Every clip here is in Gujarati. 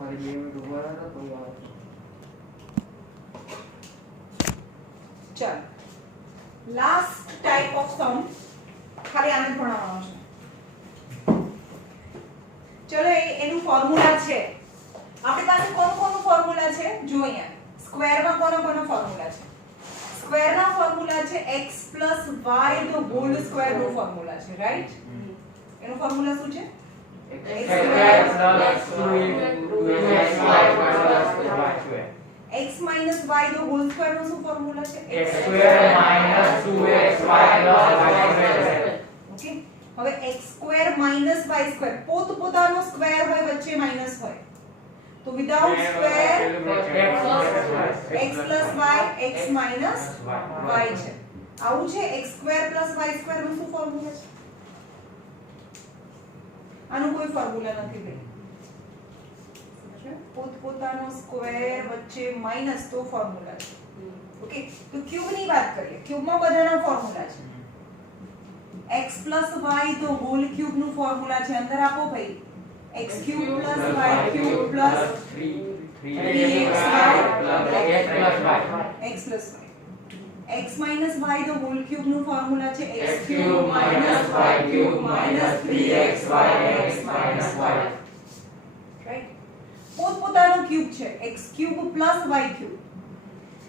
મારી 2 મિનિટ ઉભા રહો તો યાર ચાલ લાસ્ટ ટાઈપ ઓફ સમ ખાલી આને ભણાવવાનો છે ચલો એનું ફોર્મ્યુલા છે આપણી પાસે કોનું ફોર્મ્યુલા છે જો અહીંયા સ્ક્વેર માં કોનો ફોર્મ્યુલા છે સ્ક્વેર ના ફોર્મ્યુલા છે x y the whole square નું ફોર્મ્યુલા છે રાઈટ એનું ફોર્મ્યુલા શું છે x square plus 2xy x minus y the whole square નું શું ફોર્મ્યુલા છે x square minus 2xy plus y square okay હવે x square minus y square પોતપોતાનો સ્ક્વેર હોય વચ્ચે માઈનસ હોય તો without square x plus y x minus y છે આવું છે x square plus y square નું શું ફોર્મ્યુલા છે આનું કોઈ ફોર્મ્યુલા નથી ભાઈ પોતપોતાનો સ્ક્વેર વચ્ચે માઈનસ તો ફોર્મ્યુલા છે ઓકે તો ક્યુબ ની વાત કરીએ ક્યુબ માં બધાના ફોર્મ્યુલા છે x plus y તો હોલ ક્યુબ નું ફોર્મ્યુલા છે અંદર આપો ભાઈ x cube plus y cube plus 3xy x plus y x minus y the whole cube નું ફોર્મ્યુલા છે x cube minus y cube minus 3xy x minus y right પોતપોતાનો ક્યુબ છે x cube plus y cube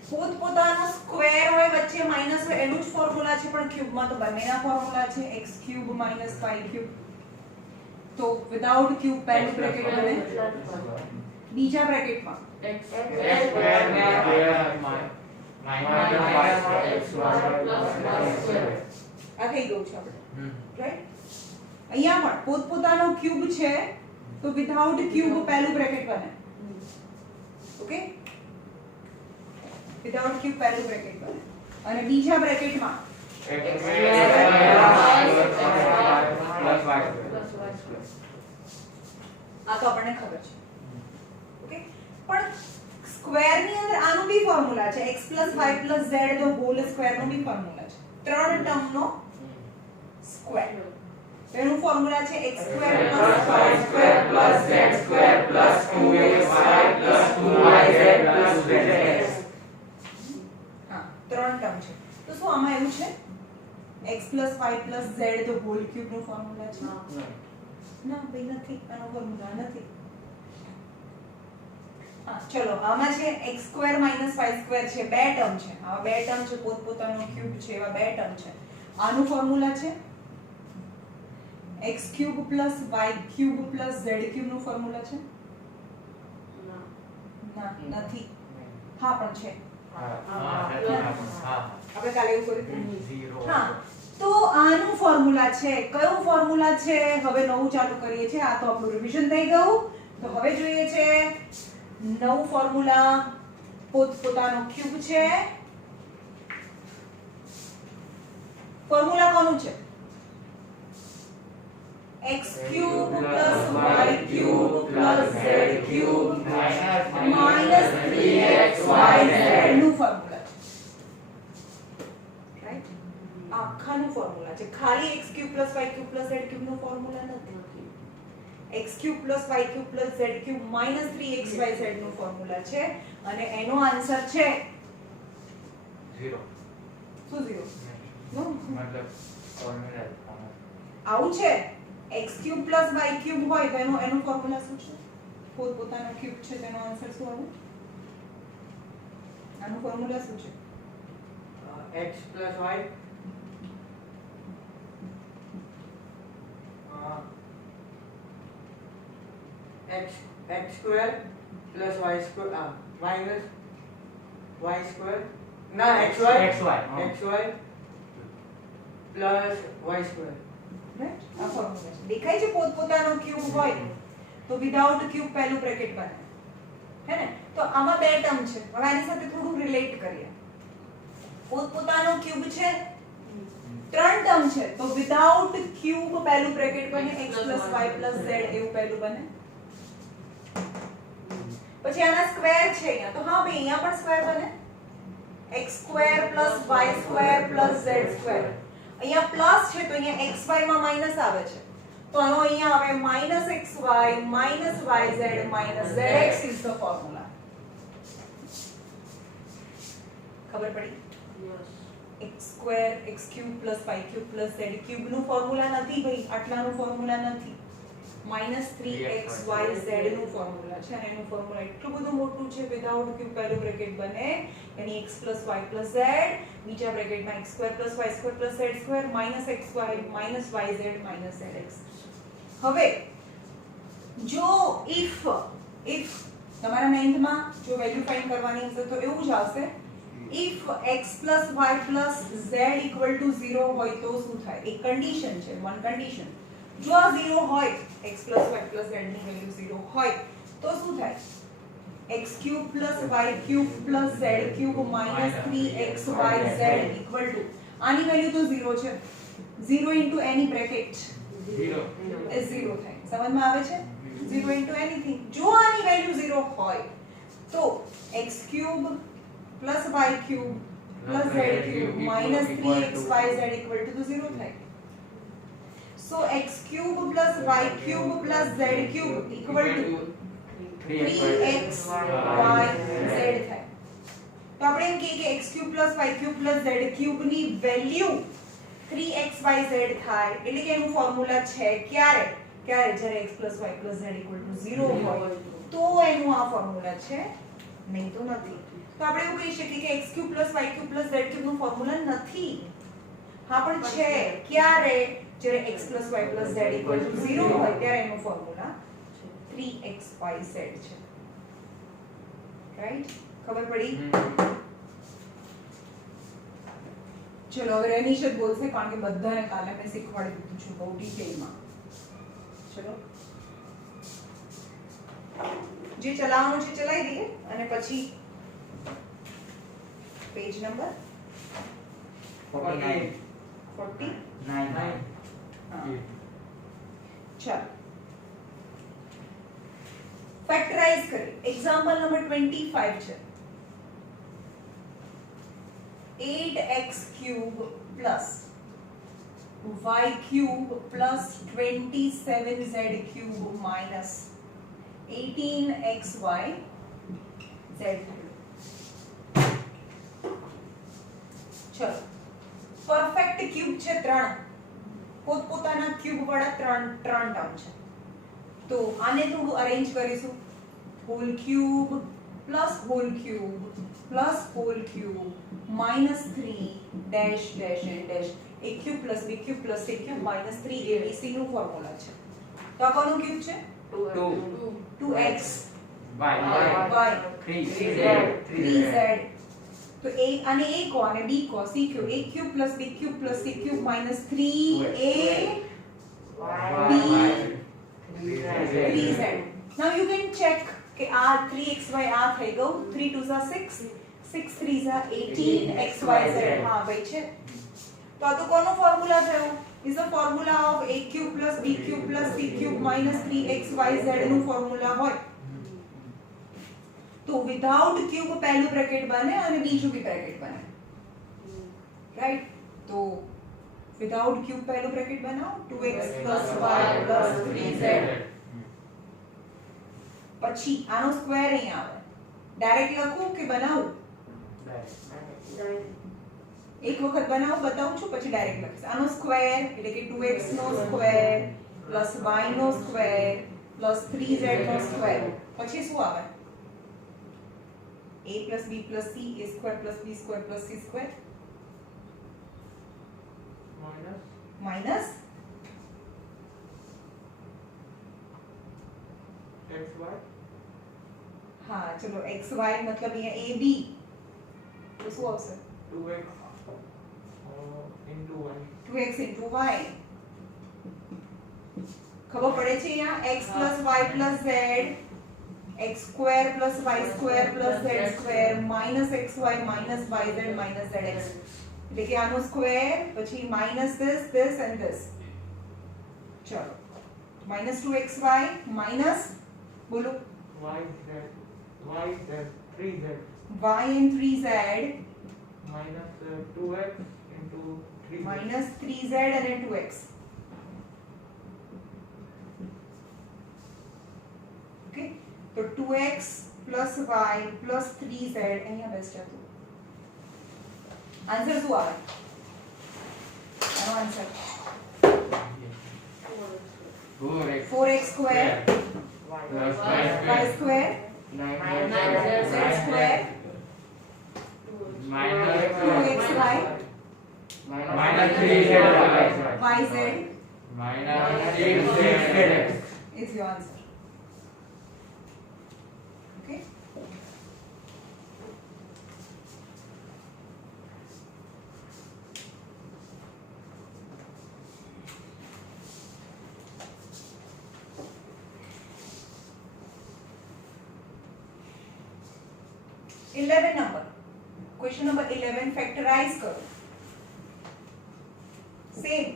પોતપોતાનો સ્ક્વેર હોય વચ્ચે માઈનસ હોય એનું જ ફોર્મ્યુલા છે પણ ક્યુબ માં તો બંનેના ફોર્મ્યુલા છે x cube minus y cube तो विदाउट क्यूब पहले ब्रैकेट बने बीजा ब्रैकेट में x square में minus આ થઈ ગયું છે આપણે રાઈટ અહીંયા પણ પોતપોતાનો ક્યુબ છે તો વિધાઉટ ક્યુબ પહેલું બ્રેકેટ બને ઓકે વિધાઉટ ક્યુબ પહેલું બ્રેકેટ બને અને બીજા બ્રેકેટમાં x square plus y આ તો આપણને ખબર છે ઓકે પણ સ્ક્વેર ની અંદર આનું બી ફોર્મ્યુલા છે x y z the whole square નો બી ફોર્મ્યુલા છે ત્રણ ટર્મ નો સ્ક્વેર એનું ફોર્મ્યુલા છે x square plus y square plus z square plus 2xy plus 2yz plus zx હા ત્રણ ટર્મ છે તો શું આમાં એવું છે x plus y plus z the whole cube નો ફોર્મ્યુલા છે ના ભાઈ નથી આનો ફોર્મ્યુલા નથી હા ચલો આમાં છે x square minus y square છે બે ટર્મ છે આવા બે ટર્મ છે પોતપોતાનો ક્યુબ છે એવા બે ટર્મ છે આનું ફોર્મ્યુલા છે x cube plus y cube plus z cube નું ફોર્મ્યુલા છે ના નથી હા પણ છે આપણે કાલે એવું કર્યું હા તો આનું ફોર્મ્યુલા છે કયો ફોર્મ્યુલા છે હવે નવું ચાલુ કરીએ છીએ આ તો આપણું રિવિઝન થઈ ગયું તો હવે જોઈએ છે નવું ફોર્મ્યુલા પોતપોતાનો ક્યુબ છે ફોર્મ્યુલા કોનું છે x cube plus y cube plus z cube minus 3xyz નું ફોર્મ્યુલા છે રાઈટ આખાનું ફોર્મ્યુલા છે ખાલી x cube plus y cube plus z cube નું ફોર્મ્યુલા નથી x cube plus y cube plus z cube minus 3xyz નું ફોર્મ્યુલા છે અને એનો આન્સર છે 0 શું 0 નો मतलब फॉर्मूला આવું છે x cube plus y cube હોય તો એનું ફોર્મ્યુલા શું છે પોતપોતાનો ક્યુબ છે તેનો આન્સર શું આવે આનું ફોર્મ્યુલા શું છે x plus y x square plus y square minus y square ना xy xy plus y square right આ ફોર્મ્યુલા છે દેખાય છે પોતપોતાનો ક્યુબ હોય તો વિધાઉટ ક્યુબ પહેલું બ્રેકેટ બને હે ને તો આમાં બે ટર્મ છે હવે આની સાથે થોડું રિલેટ કરીએ પોતપોતાનો ક્યુબ છે ત્રણ ટર્મ છે તો વિધાઉટ ક્યુબ પહેલું બ્રેકેટ બને x y z એવું પહેલું બને પછી આના સ્ક્વેર છે અહીંયા તો હા ભાઈ અહીંયા પણ સ્ક્વેર બને x square plus y square plus z square અહીંયા પ્લસ છે તો અહીંયા xy માં માઈનસ આવે છે તો આનો અહીંયા આવે -xy -yz zx is the formula. ખબર પડી? x2 x³ + y³ + z³ નું ફોર્મ્યુલા નથી ભાઈ, આટલાનું ફોર્મ્યુલા નથી. -3xyz નું ફોર્મ્યુલા છે અને એનું ફોર્મ્યુલા એટલું બધું મોટું છે, વિધાઉટ ક્યુબ પહેલું બ્રેકેટ બને એની x + y + z, બીજા બ્રેકેટમાં x2 + y2 + z² -xy -yz zx. હવે જો if તમારા 9th માં જો વેલ્યુ ફાઇન્ડ કરવાની હશે તો એવું જ આવશે, if x + y + z = 0 હોય તો શું થાય? એક કન્ડિશન છે, વન કન્ડિશન. જો આ 0 હોય, x + y + z ની વેલ્યુ 0 હોય તો શું થાય? x³ + y³ + z³ -3xyz = આની વેલ્યુ તો 0 છે, 0 into any bracket 0 is 0 થાય. સમજમાં આવે છે? 0 into anything. જો આની વેલ્યુ 0 હોય તો x³ + y³ + z³ -3xyz = 0 થાય. So x³ + y³ + z³ = 3xyz થાય. તો આપણે એમ કહીએ કે x³ + y³ + z³ ની વેલ્યુ 3xyz થાય, એટલે કે એનું ફોર્મ્યુલા છે ક્યારે જ્યારે x + y + z = 0 હોય તો એનું આ ફોર્મ્યુલા છે, નહીં તો નથી. તો આપણે એવું કહી શકીએ કે x³ + y³ + z³ નું ફોર્મ્યુલા નથી. હા પણ છે, ક્યારે? જ્યારે x + y + z = 0 હોય ત્યારે એનું ફોર્મ્યુલા 3xyz છે. રાઈટ? ખબર પડી? ચલો હવે રેનિશ જ બોલશે, કારણ કે બધાને કાલે મેં શીખવાડી દીધું છે બહુ ડિટેલમાં. ચલો જે ચલાવવાનું છે ચલાવી દઈએ અને પછી પેજ નંબર 49 49. ચાલો ફેક્ટરાઇઝ કરીએ. એક્ઝામ્પલ નંબર 25 છે. 8x³ + y³ + 27z³ - 18xy z³. ચલો પરફેક્ટ ક્યુબ છે, 3 પોતપોતાના ક્યુબ વાળા 3 ટર્મ છે. તો આને થોડું અરેન્જ કરીશું. Whole cube + whole cube + whole cube -3 dash dash and dash. a³ + b³ + c³ -3abc નું ફોર્મ્યુલા છે. તો આ કોનું ક્યુબ છે? 2x y 3z. તો a અને a કો અને b કો c³ a³ + b³ + c³ -3ab 3z. Now you can check કે આ 3xy આ થઈ ગયું, 3 2 6 6 3 18xyz. હા ભાઈ છે. તો આ તો કોનો ફોર્મ્યુલા થયો? is the formula of a³ + b³ + c³ -3xyz નું ફોર્મ્યુલા હોય તો વિધાઉટ ક્યુબ પહેલું બ્રેકેટ બને અને બીજું બી બ્રેકેટ બને. રાઈટ? તો વિધાઉટ ક્યુબ પહેલું બ્રેકેટ બનાવો, 2x + y + 3z. પછી આનો સ્ક્વેર અહીં આવે. ડાયરેક્ટ લખું કે બનાવું? એક વખત બનાવું, બતાવું છું, પછી ડાયરેક્ટ લખીશ. આનો સ્ક્વેર એટલે કે 2x નો સ્ક્વેર + y નો સ્ક્વેર + 3z નો સ્ક્વેર. પછી શું આવે? a + b + c a² + b² + c² minus xy. હા ચલો xy મતલબ અહીંયા a b તો શું આવશે? 2x into y. 2x into y. ખબર પડે છે અહીંયા? x + y + z x² + y² + z² -xy -yz -zx. એટલે કે આનો સ્ક્વેર પછી minus this and this. ચલો -2xy minus બોલો y z 3z y and 3z -2x into 3z -3z અને 2x તો 2x plus y plus 3z અહીંયા બેસ્ટ હતું. આન્સર શું આવે? આનો answer 4x square plus y square z square minus 2xy minus 3z yz minus 6z is your answer. Okay. number. Question number 11 factorize करो. Same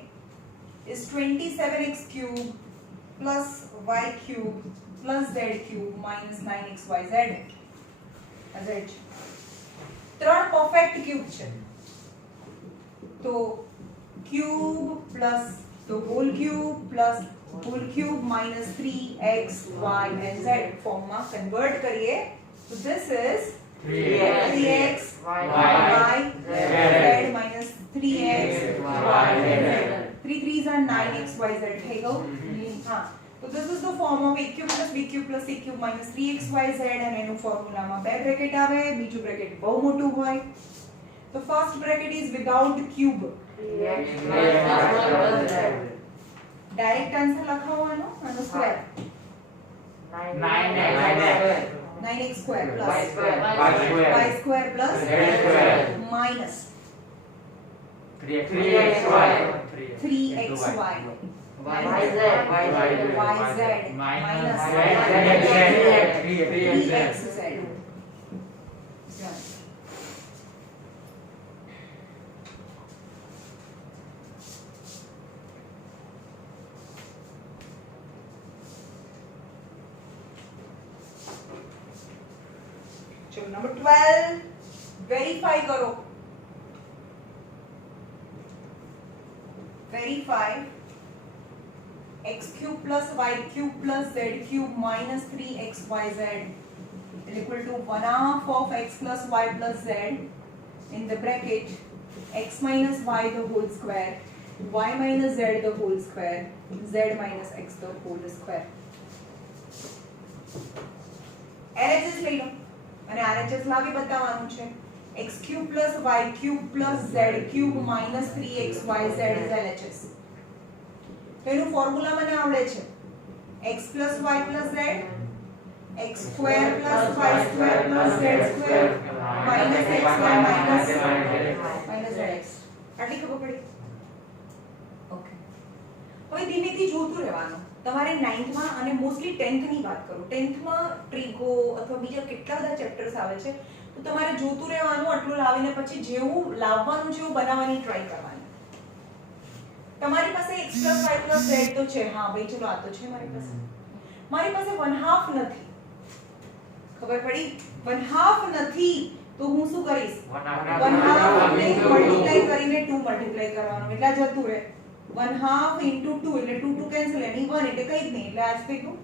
is 27x cube plus y cube plus z cube minus 9xyz. z. ત્રણ પરફેક્ટ ક્યુબ છે. તો ક્યુબ પ્લસ તો whole cube plus whole cube minus 3x y and z ફોર્મમાં કન્વર્ટ કરીએ તો this is 3x y z minus 3x y z. 3 3s are 9x y z થઈ ગયું. હા, તો this is the form of a cube plus b cube plus c cube minus 3x y z અને એનું ફોર્મ્યુલામાં બે બ્રેકેટ આવે, બીજું બ્રેકેટ બહુ મોટું હોય. તો first bracket is without cube. Direct answer લખાવવાનો આનો square 9x square plus y square plus minus 3xy yz minus z. चलो नंबर 12 वेरीफाई करो. Verify x cube plus y cube plus z cube minus 3xyz is equal to 1/2 of x plus y plus z in the bracket x minus y the whole square y minus z the whole square z minus x the whole square. LHS લઈ લો અને RHS લાવી બતાવવાનું છે. x cube plus y cube plus z cube minus 3xyz is LHS. તો એનું ફોર્મ્યુલા મને આવડે છે x plus y plus z x square plus y square plus z square minus xy minus zx. આટલી ખબર પડી? ઓકે, હવે ધીમેથી જોતું રહેવાનું. તમારે 9th માં અને મોસ્ટલી 10th ની વાત કરું. 10th માં ટ્રીગો અથવા બીજા કેટલા બધા ચેપ્ટર્સ આવે છે, તો તમારે જોતું રહેવાનું. આટલું લાવીને પછી જેવું લાવવાનું છે એવું બનાવવાની ટ્રાય કરવાની. તમારી પાસે x y z તો છે. હા ભાઈ ચલો આ તો છે મારી પાસે. મારી પાસે 1/2 નથી. ખબર પડી? 1/2 નથી તો હું શું કરીશ? 1/2 ને મલ્ટીપ્લાય કરીને 2 મલ્ટીપ્લાય કરવાનું એટલે આ જતું રહે. 1/2 into 2 એટલે 2 2 કેન્સલ એની 1 એટલે કઈ જ નહીં એટલે આજ થઈ ગયું.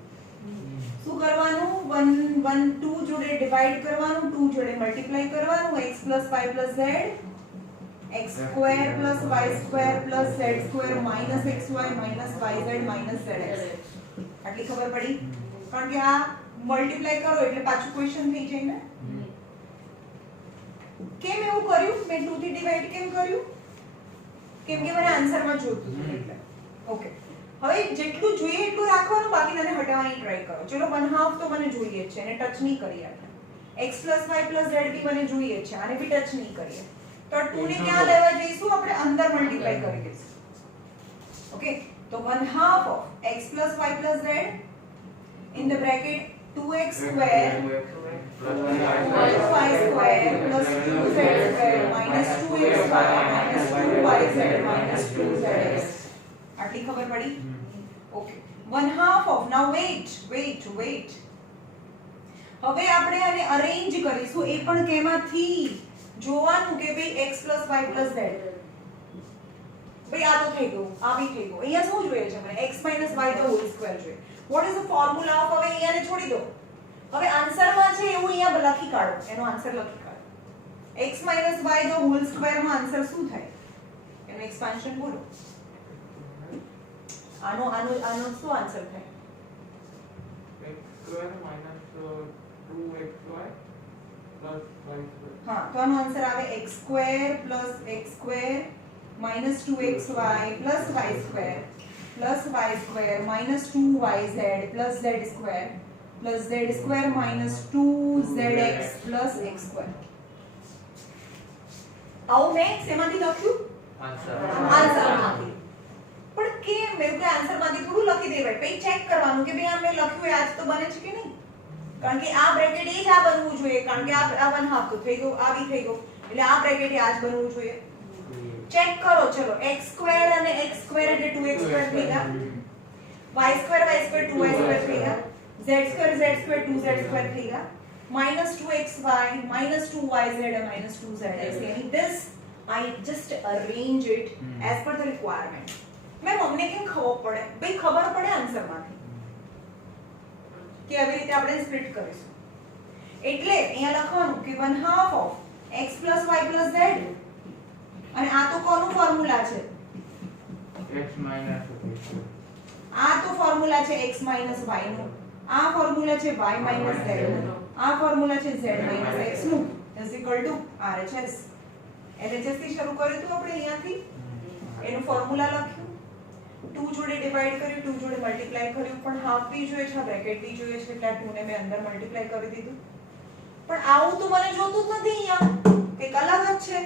શું કરવાનું? 1 1 2 જોડે ડિવાઈડ કરવાનું, 2 જોડે મલ્ટીપ્લાય કરવાનું. x y z x square plus y square plus z square minus xy minus yz minus zx. આટલી ખબર પડી? કારણ કે આ મલ્ટીપ્લાય કરો એટલે પાછું ક્વેશ્ચન થઈ જાય ને. કેમ એવું કર્યું? મેં 2 થી ડિવાઈડ કેમ કર્યું? કેમ કે મને આન્સરમાં જોતું હતું એટલે. ઓકે, હવે જેટલું જોઈએ એટલું રાખવાનું, બાકી મને હટાવવાની ટ્રાય કરો. ચલો 1/2 તો મને જોઈએ છે અને ટચ નહીં કરીએ આપણે. x y z બી મને જોઈએ છે આને બી ટચ નહીં કરીએ. તો 2 ને ક્યાં લેવા જઈશું? આપણે અંદર મલ્ટીપ્લાય કરી દઈશું. ઓકે, તો 1/2 of x y z in the bracket 2x square plus y square plus 2z square minus 2xy minus 2yz minus 2zx. આટલી ખબર પડી? Okay, 1/2 of. now wait. હવે આપણે આને અરેન્જ કરીશું. એ પણ કેમાંથી? જોવાનું કે ભાઈ x y z. ભાઈ આ તો થઈ ગયું, આ બી થઈ ગયું. અહીંયા શું જોઈએ છે મને? x y the whole square જોઈએ. what is the formula of? હવે અહીંયાને છોડી દો. હવે આન્સરમાં છે એવું અહીંયા લખી કાઢો, એનો આન્સર લખી કાઢો. x - y the whole square નો આન્સર શું થાય? એનું એક્સપાન્શન બોલો. આનો આનો આનો શું આન્સર થાય? x square minus 2xy plus y square. હા, તો આનો આન્સર આવે x square plus x square minus 2xy plus y square plus y square minus 2yz plus z square plus z square minus 2zx plus x square. આવું મેં શેમાંથી લખ્યું? આન્સરમાંથી. પણ કેમ મેં કોઈ આન્સરમાંથી થોડું લખી દેવાય? પછી ચેક કરવાનું કે ભાઈ આ મેં લખ્યું એ આજ તો બને છે કે નહીં. કારણ કે આ બ્રેકેટ એ જ આ બનવું જોઈએ, કારણ કે આ 1/2 તો થઈ ગયું, આ બી થઈ ગયું, એટલે આ બ્રેકેટ એ આ જ બનવું જોઈએ. ચેક કરો. ચલો x સ્ક્વેર અને x સ્ક્વેર એટલે 2x સ્ક્વેર થઈ ગયા, y સ્ક્વેર 2y સ્ક્વેર થઈ ગયા, z સ્ક્વેર 2z સ્ક્વેર થઈ ગયા, -2xy -2yz -2zx. yani this I just arrange it as per the requirement. Ma'am અમને કેમ ખબર પડે? ભાઈ ખબર પડે આન્સરમાંથી કે આવી રીતે આપણે સ્પ્લિટ કરીશું. એટલે અહીંયા લખવાનું કે 1/2 of x + y + z. અને આ તો કોનું ફોર્મ્યુલા છે? x minus આ તો ફોર્મ્યુલા છે x - y નું, આ ફોર્મ્યુલા છે y - z નું, આ ફોર્મ્યુલા છે z - x નું = RHS. LHS થી શરૂ કર્યું તો આપણે અહીંયાથી એનું ફોર્મ્યુલા લખ્યું, 2 જોડે ડિવાઈડ કર્યું, 2 જોડે મલ્ટીપ્લાય કર્યું, પણ હાફ બી જોઈએ છે, બ્રેકેટ બી જોઈએ છે, એટલે 2 ને મેં અંદર મલ્ટીપ્લાય કરી દીધું. પણ આવું તો મને જોતું જ નથી અહીંયા, કંઈક અલગ જ છે.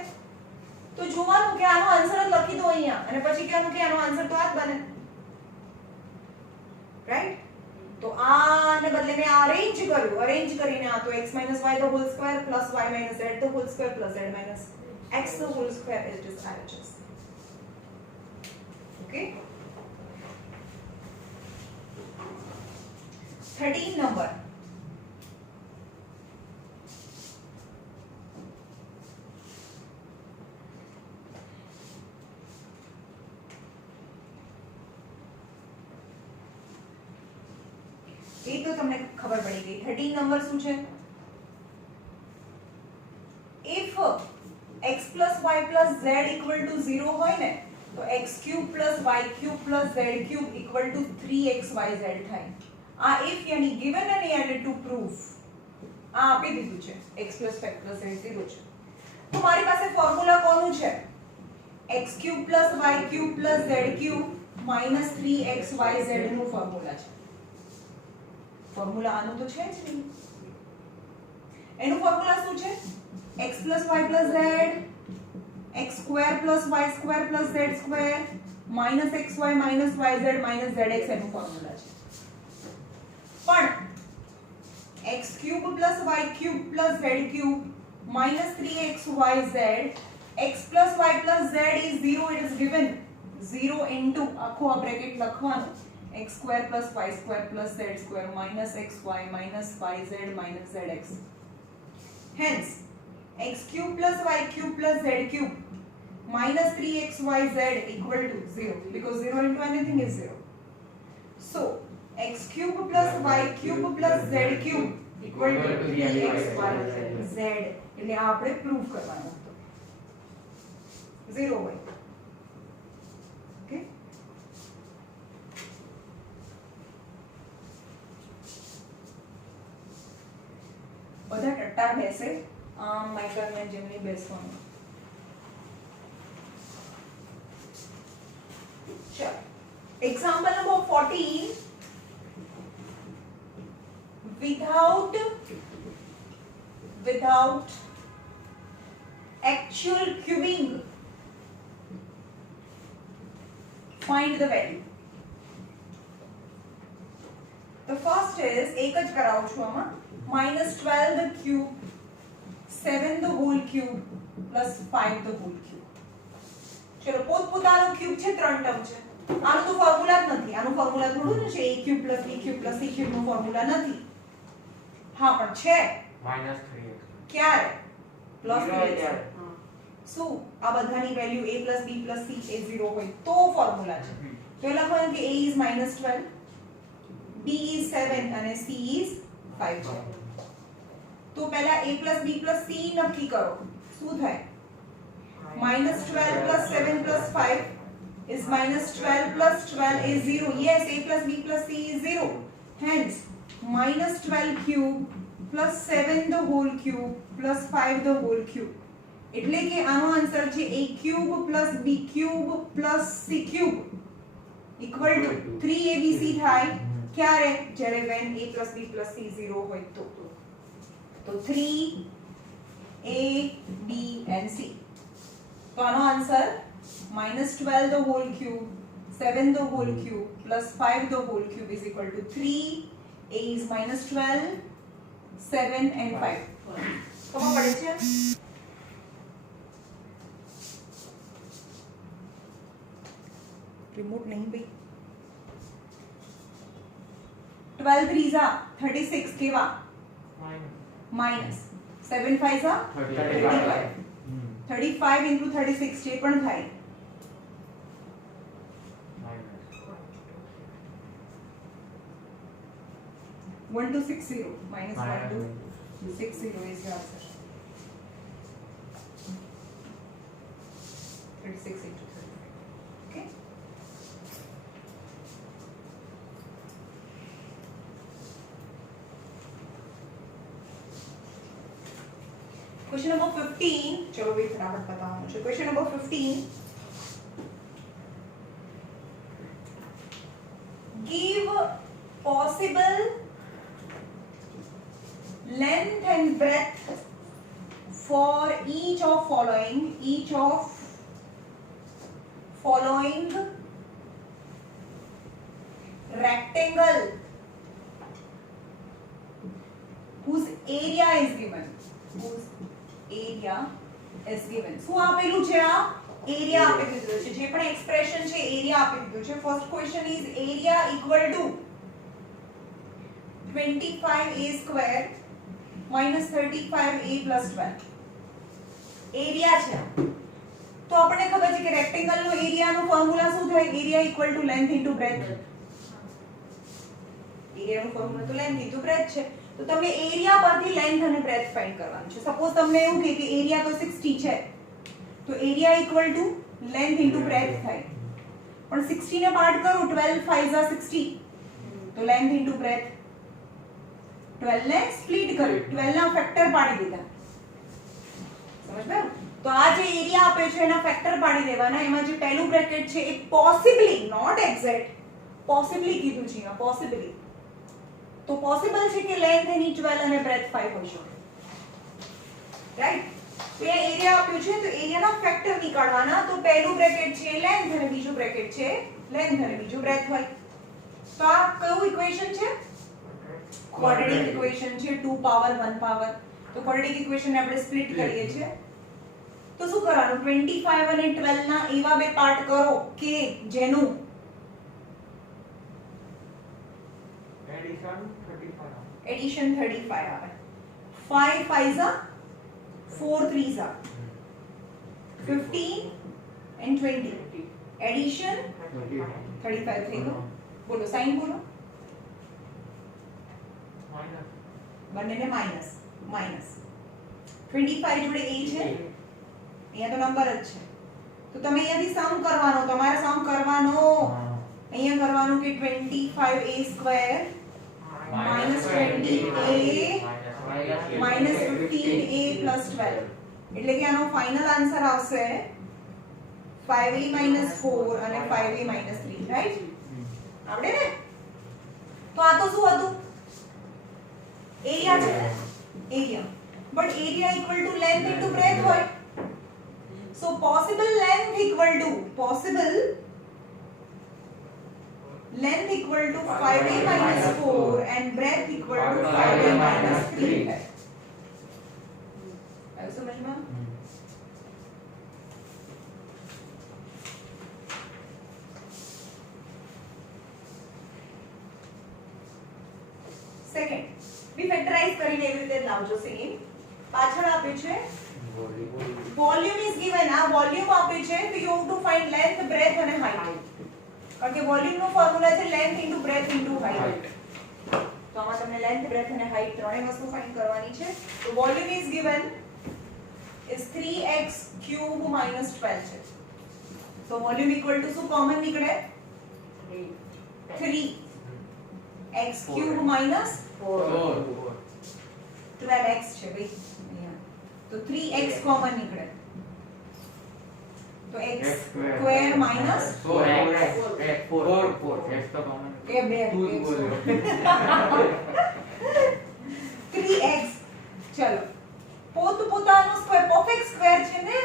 તો જોવાનું કે આનો આન્સર જ લખી દો અહીંયા, અને પછી કહેવાનું કે આનો આન્સર તો આ જ બને. રાઈટ? તો આને બદલે મેં અરેન્જ કર્યું, અરેન્જ કરીને આ તો x - y the whole square plus y - z the whole square plus z - x the whole square is RHS. Okay? 13 number. એ તો તમને ખબર પડી ગઈ. 13 નંબર શું છે? if x + y + z = 0 હોય ને તો x³ + y³ + z³ = 3xyz થાય. આ if yani given and added to proof આ આપી દીધું છે. x + y + z 0 છે. તો મારી પાસે ફોર્મ્યુલા કોનું છે? x³ + y³ + z³ - 3xyz નું ફોર્મ્યુલા છે. ફોર્મ્યુલા આનું તો છે જ નહીં. એનું ફોર્મ્યુલા શું છે? x + y + z x² + y² + z² - xy - yz - zx એનું ફોર્મ્યુલા છે. પણ x³ + y³ + z³ - 3xyz x + y + z is 0. it is given 0 into આખો આ બ્રેકેટ લખવાનું x² + y² + z² - xy - yz - zx. hence x³ + y³ + z³ - 3xyz = 0 because 0 into anything is 0. so x³ + y³ + z³ = 3xyz. એટલે આ આપણે પ્રૂવ કરવાનું હતું. 0 હોય. ઓકે? બધા ટટ્ટાર બેસે. માઈકલ ને જેમની બેસવાનું. ચલો. Example number 14. without actual cubing, find the value. The first is એક જ કરાવું છું આમાં. -12 the cube, 7 the whole cube plus 5 the whole cube. ચલો પોતપોતાનો ક્યુબ છે, 3 ટર્મ છે. આનું તો ફોર્મ્યુલા જ નથી. આનું ફોર્મ્યુલા થોડું ને છે a³ + b³ + c³ નો ફોર્મ્યુલા નથી. હા પણ છે. -3x. ક્યારે? +3x. શું આ બધાની વેલ્યુ a + b + c એ 0 હોય તો ફોર્મ્યુલા છે. તો એ લખવાનું કે a is -12, b is 7 અને c is 5 છે. તો પહેલા a + b + c નક્કી કરો શું થાય -12 + 7 + 5 is -12 + 12 is 0. Yes, a + b + c is 0. Hence -12 cube + 7 the whole cube + 5 the whole cube. એટલે કે આનો આન્સર છે a cube + b cube + c cube equal to 3abc થાય ક્યારે જ્યારે when a + b + c 0 હોય તો 3a b and c. તો આનો answer -12 the whole cube 7 the whole cube + 5 the whole cube is equal to 3. a is -12 7 and 5. ખબર પડે છે रिमोट नहीं भाई 12 3s are 36 केवा माइनस 7 5s are 35 35 into 36 જે પણ થાય 1260 minus 1260 is your answer 36 into 35 okay. Question number 15. चलो भी फटाफट बताओ मुझे. Question number 15. Give possible length and breadth for each of following rectangle whose area is given. Area is given. શું આપેલું છે આ એરિયા આપી દીધું છે જે પણ એક્સપ્રેશન છે એરિયા આપી દીધું છે. First question is area equal two 25a square -35a + 12 area છે. તો આપણને ખબર છે કે રેક્ટેંગલ નો એરિયાનો ફોર્મ્યુલા શું થાય area equal to length into breadth. એરિયાનો ફોર્મ્યુલા તો લેન્થ ઇન્ટુ બ્રેથ છે. તો તમને એરિયા પરથી લેન્થ અને બ્રેથ ફાઇન્ડ કરવાનું છે. સપોઝ તમને એવું કહે કે એરિયા તો 60 છે તો area equal to length into breadth થાય. પણ 60 ને પાર્ટ કરો 12 5s are 60 તો લેન્થ ઇન્ટુ બ્રેથ 12 ને સ્પ્લિટ કર્યું 12 ના ફેક્ટર પાડી દીધા. સમજ ગયો? તો આ જે એરિયા આપે છે એના ફેક્ટર પાડી દેવાના. એમાં જે પહેલું બ્રેકેટ છે એ પોસિબલી નોટ એક્ઝેક્ટ પોસિબલી કીધું છે અહીંયા પોસિબલી. તો પોસિબલ છે કે લેન્થ એની 12 અને બ્રેથ 5 હોઈ શકે. રાઈટ? તો એ એરિયા આપ્યું છે તો એરિયાના ફેક્ટર નીકાળવાના. તો પહેલું બ્રેકેટ છે લેન્થ અને બીજું બ્રેકેટ છે લેન્થ અને બીજું બ્રેથ હોય. તો આ કયું ઇક્વેશન છે? ક્વોડ્રેટિક ઇક્વેશન છે 2 પાવર 1 પાવર. તો ક્વોડ્રેટિક ઇક્વેશન ને આપણે સ્પ્લિટ કરીએ છીએ. તો શું કરવાનું 25 અને 12 ના એવા બે પાર્ટ કરો કે જેનું एडिशन 35 આવે 5 5s are 4 3s are 15 and 20 addition 35 થઈ ગયો. બોલો સાઈન બોલો માઈનસ બંનેને માઈનસ 25 જોડે a છે અહીંયા તો નંબર જ છે. તો તમે અહીંયાથી સમ કરવાનો તમારે સમ કરવાનો અહીંયા કરવાનું કે 25a સ્ક્વેર -20a -15a + 12 એટલે કે આનો ફાઇનલ આન્સર આવશે 5a - 4 અને 5a - 3 રાઈટ? આવડે ને? તો આ તો શું હતું એરિયા છે area. But area equal to length into breadth હોય. So possible length equal to length equal to 5a - 4 and breadth equal to 5a - 3 है. आया समझ में? सेकंड बी फैक्टराइज કરીને એવી રીતે લાવજો સેમ. પાછળ આપ્યું છે વોલ્યુમ ઇઝ ગિવન. આ વોલ્યુમ આપ્યું છે તો you have to find length breadth અને હાઈટ. કારણ કે વોલ્યુમ નો ફોર્મ્યુલા છે length into breadth into height. તો તો આમાં તમને લેન્થ બ્રેથ અને હાઈટ ત્રણેય વસ્તુ ફાઇન્ડ કરવાની છે. તો volume is given is 3x cube minus 12 છે. So volume equal to શું કોમન નીકળે 3x cube minus 12x છે ભાઈ અહીંયા. તો 3x કોમન નીકળે તો x square minus 4x એ બે 3x ચલો પોતાનો સ્ક્વેર પરફેક્ટ સ્ક્વેર છે ને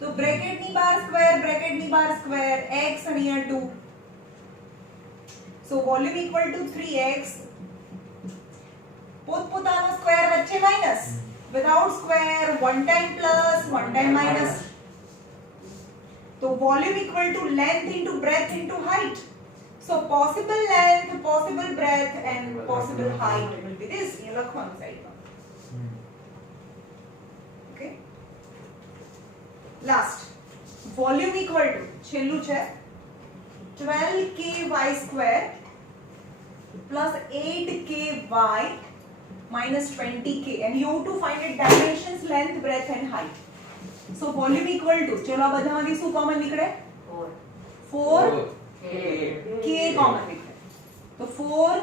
તો બ્રેકેટ ની બહાર સ્ક્વેર x અહીંયા 2 સો વોલ્યુમ ઇક્વલ ટુ 3x પોતાનો સ્ક્વેર વચ્ચે minus without square one time plus one time minus તો volume equal to length into breadth into height so possible length possible breadth and possible height will be this એ લખવાનું સાઈડમાં. લાસ્ટ વોલ્યુમ ઇક્વલ ટુ છેલ્લું છે 12ky square plus 8ky minus 20k and you have to find its dimensions length breadth and height. So volume equal to ચલો આ બધામાંથી શું કોમન નીકળે 4k કોમન નીકળે તો 4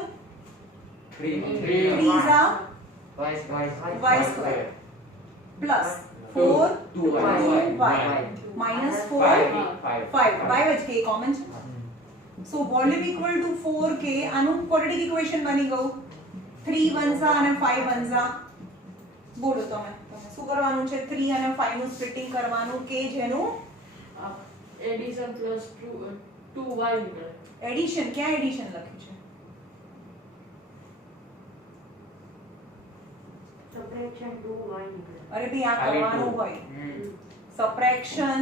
3s are y square plus 4 2y minus 4 5 y વચ્ચે k કોમન છે. So volume equal to 4k આનું ક્વોડ્રેટિક ઇક્વેશન બની ગયું 3 વંસા અને 5 વંસા. બોલો તમે શું કરવાનું છે 3 અને 5 નું સ્પ્લિટિંગ કરવાનું કે જેનું એડિશન પ્લસ 2y નીકળે. એડિશન ક્યાં એડિશન લખ્યું છે સબટ્રેક્શન 2y નીકળે. અરે ભઈ આ કરવાનું હોય સબટ્રેક્શન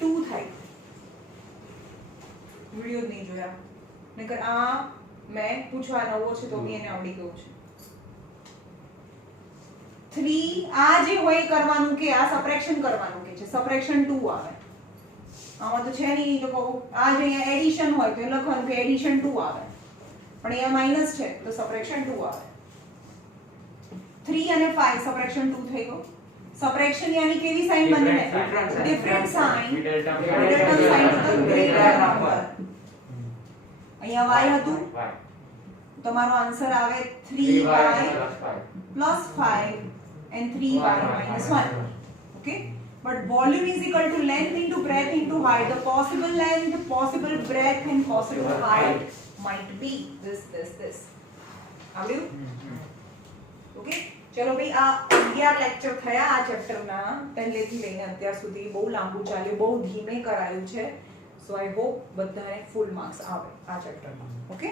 2 થાય વિડિયો નહીં જોયા નકર આ મેં પૂછવા નવો છે તો બી એને આવડી ગયું છે 3 આ જે હોય કરવાનું કે આ સબટ્રેક્શન કરવાનું કે છે સબટ્રેક્શન 2 આવે આમાં તો છે નહીં તો કહું આ જે અહીંયા એડિશન હોય તો એ લખવાનું કે એડિશન 2 આવે પણ અહીંયા માઈનસ છે તો સબટ્રેક્શન 2 આવે 3 અને 5 સબટ્રેક્શન 2 થઈ ગયો સબટ્રેક્શન यानी કેવી સાઇન બને different sign middle term sign તો ગ્રેટર નંબર અહીંયા y હતું તમારો આન્સર આવે 3y plus 5 and 3y minus 1. Okay, but volume is equal to length into breadth into height. The possible length, possible breadth and possible height might be this. આવડ્યું? Okay, ચલો ભાઈ આ 11 લેક્ચર થયા આ ચેપ્ટરના પહેલેથી લઈને અત્યાર સુધી બહુ લાંબુ ચાલ્યું બહુ ધીમે કરાયું છે સો આઈ હોપ બધાને ફૂલ માર્ક્સ આવે આ ચેપ્ટરમાં. ઓકે